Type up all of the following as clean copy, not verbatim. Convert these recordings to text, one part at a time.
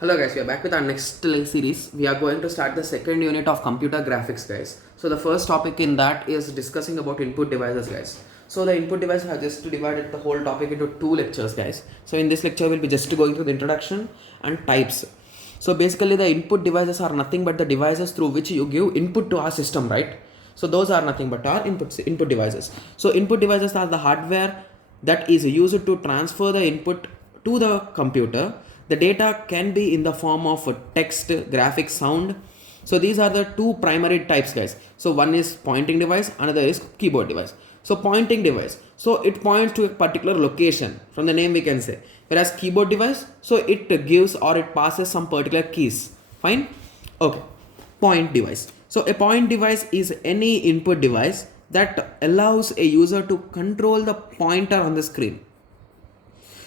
Hello guys, we are back with our next series. We are going to start the second unit of computer graphics, guys. So the first topic in that is discussing about input devices, guys. So the input device has just divided the whole topic into two lectures, guys. So in this lecture we'll be just going through the introduction and types. So basically the input devices are nothing but the devices through which you give input to our system, right? So those are nothing but our input devices. So input devices are the hardware that is used to transfer the input to the computer. The data can be in the form of text, graphics, sound. So these are the two primary types, guys. So one is pointing device, another is keyboard device. So pointing device, so it points to a particular location, from the name we can say. Whereas keyboard device, so it gives or it passes some particular keys. Fine. Okay. Point device. So a point device is any input device that allows a user to control the pointer on the screen.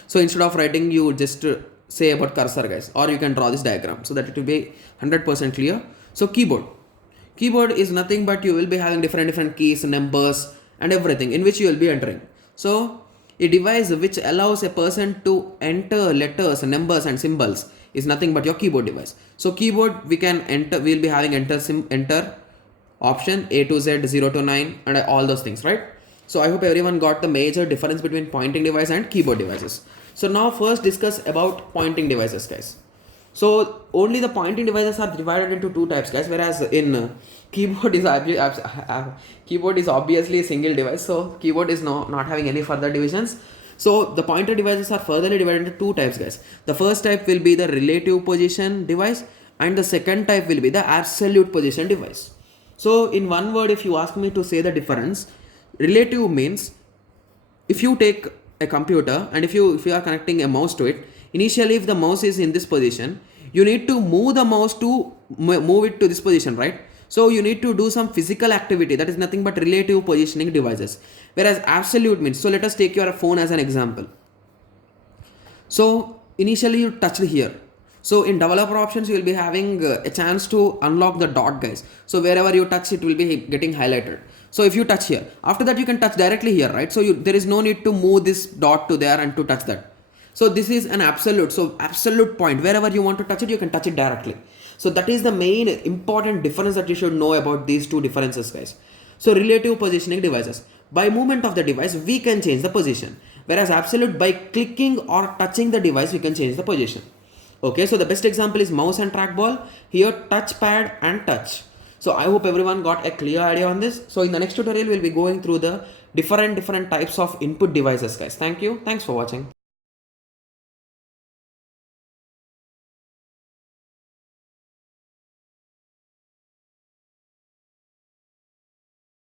So instead of writing, you just say about cursor, guys, or you can draw this diagram so that it will be 100% clear. So keyboard is nothing but you will be having different keys, numbers and everything in which you will be entering. So a device which allows a person to enter letters, numbers and symbols is nothing but your keyboard device. So keyboard, we can enter, we'll be having enter option A to Z, 0 to 9 and all those things, right? So I hope everyone got the major difference between pointing device and keyboard devices. So now first discuss about pointing devices, guys. So only the pointing devices are divided into two types, guys, whereas in keyboard is obviously a single device. So keyboard is not having any further divisions. So the pointer devices are furtherly divided into two types, guys. The first type will be the relative position device and the second type will be the absolute position device. So in one word, if you ask me to say the difference, relative means if you take a computer and if you are connecting a mouse to it, initially if the mouse is in this position, you need to move the mouse to move it to this position, right? So you need to do some physical activity, that is nothing but relative positioning devices. Whereas absolute means, so let us take your phone as an example. So initially you touched here. So in developer options, you will be having a chance to unlock the dot, guys. So wherever you touch, it will be getting highlighted. So if you touch here, after that you can touch directly here, right? So there is no need to move this dot to there and to touch that. So this is an absolute. So absolute point, wherever you want to touch it, you can touch it directly. So that is the main important difference that you should know about these two differences, guys. So relative positioning devices. By movement of the device, we can change the position. Whereas absolute, by clicking or touching the device, we can change the position. Okay, so the best example is mouse and trackball. Here, touchpad and touch. So I hope everyone got a clear idea on this. So in the next tutorial, we'll be going through the different types of input devices, guys. Thank you. Thanks for watching.